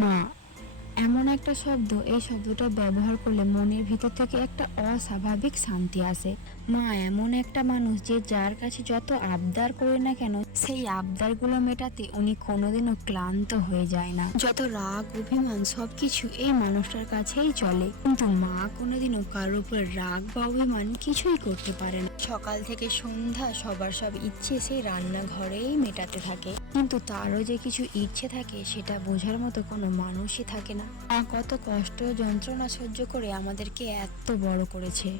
মা এমন একটা শব্দ, এই শব্দটা ব্যবহার করলে মনের ভিতর থেকে একটা অস্বাভাবিক শান্তি আসে। মা এমন একটা মানুষ যে যার কাছে যত আবদার করে না কেন, সেই আবদারগুলো মেটাতে উনি কোনোদিনও ক্লান্ত হয়ে যায় না। যত রাগ অভিমান সবকিছু এই মানুষটার কাছেই চলে, কিন্তু মা কোনোদিনও কারোর উপর রাগ বা অভিমান কিছুই করতে পারে না। সকাল থেকে সন্ধ্যা সবার সব ইচ্ছে সেই রান্নাঘরেই মেটাতে থাকে, কিন্তু তারও যে কিছু ইচ্ছে থাকে সেটা বোঝার মতো কোনো মানুষই থাকে না। মা কত কষ্ট যন্ত্রণা সহ্য করে আমাদেরকে এত বড় করেছে,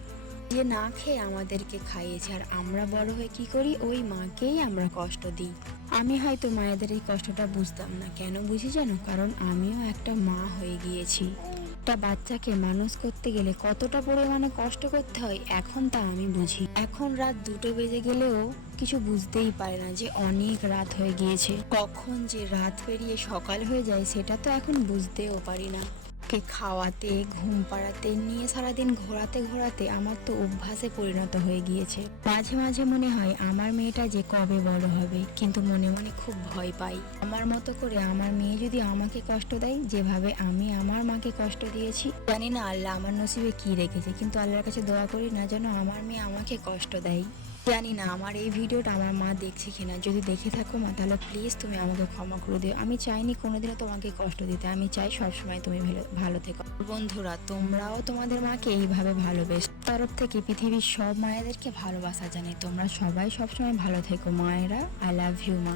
যে না খেয়ে আমাদেরকে খাইয়েছে, আর আমরা বড় হয়ে কি করি, ওই মাকেই আমরা কষ্ট দিই। আমি হয়তো মায়েদের এই কষ্টটা বুঝতাম না, কেন বুঝি জানো? কারণ আমিও একটা মা হয়ে গিয়েছি। একটা বাচ্চাকে মানুষ করতে গেলে কতটা পরিমাণে কষ্ট করতে হয় এখন তা আমি বুঝি। এখন রাত 2টো বেজে গেলেও কিছু বুঝতেই পারে না যে অনেক রাত হয়ে গিয়েছে। কখন যে রাত পেরিয়ে সকাল হয়ে যায় সেটা তো এখন বুঝতেও পারি না। কে খাওয়াতে, ঘুম পাড়াতে নিয়ে সারাদিন ঘোরাতে ঘোরাতে আমার তো অভ্যাসে পরিণত হয়ে গিয়েছে। মাঝে মাঝে মনে হয় আমার মেয়েটা যে কবে বড় হবে, কিন্তু মনে মনে খুব ভয় পাই। আমার মতো করে আমার মেয়ে যদি আমাকে কষ্ট দেয়, যেভাবে আমি আমার মাকে কষ্ট দিয়েছি, জানি না আল্লাহ আমার নসিবে কি রেখেছে, কিন্তু আল্লাহর কাছে দোয়া করি না যেন আমার মেয়ে আমাকে কষ্ট দেয়। জানি না আমার এই ভিডিওটা আমার মা দেখছে কিনা, যদি দেখে থাকো মা তাহলে প্লিজ তুমি আমাকে ক্ষমা করে দিও। আমি চাইনি কোনোদিনও তোমাকে কষ্ট দিতে, আমি চাই সবসময় তুমি ভালো থেকো। বন্ধুরা, তোমরাও তোমাদের মাকে এইভাবে ভালোবেসো। তরফ থেকে পৃথিবীর সব মায়েদেরকে ভালোবাসা জানাই। তোমরা সবাই সবসময় ভালো থেকো মায়েরা। আই লাভ ইউ মা।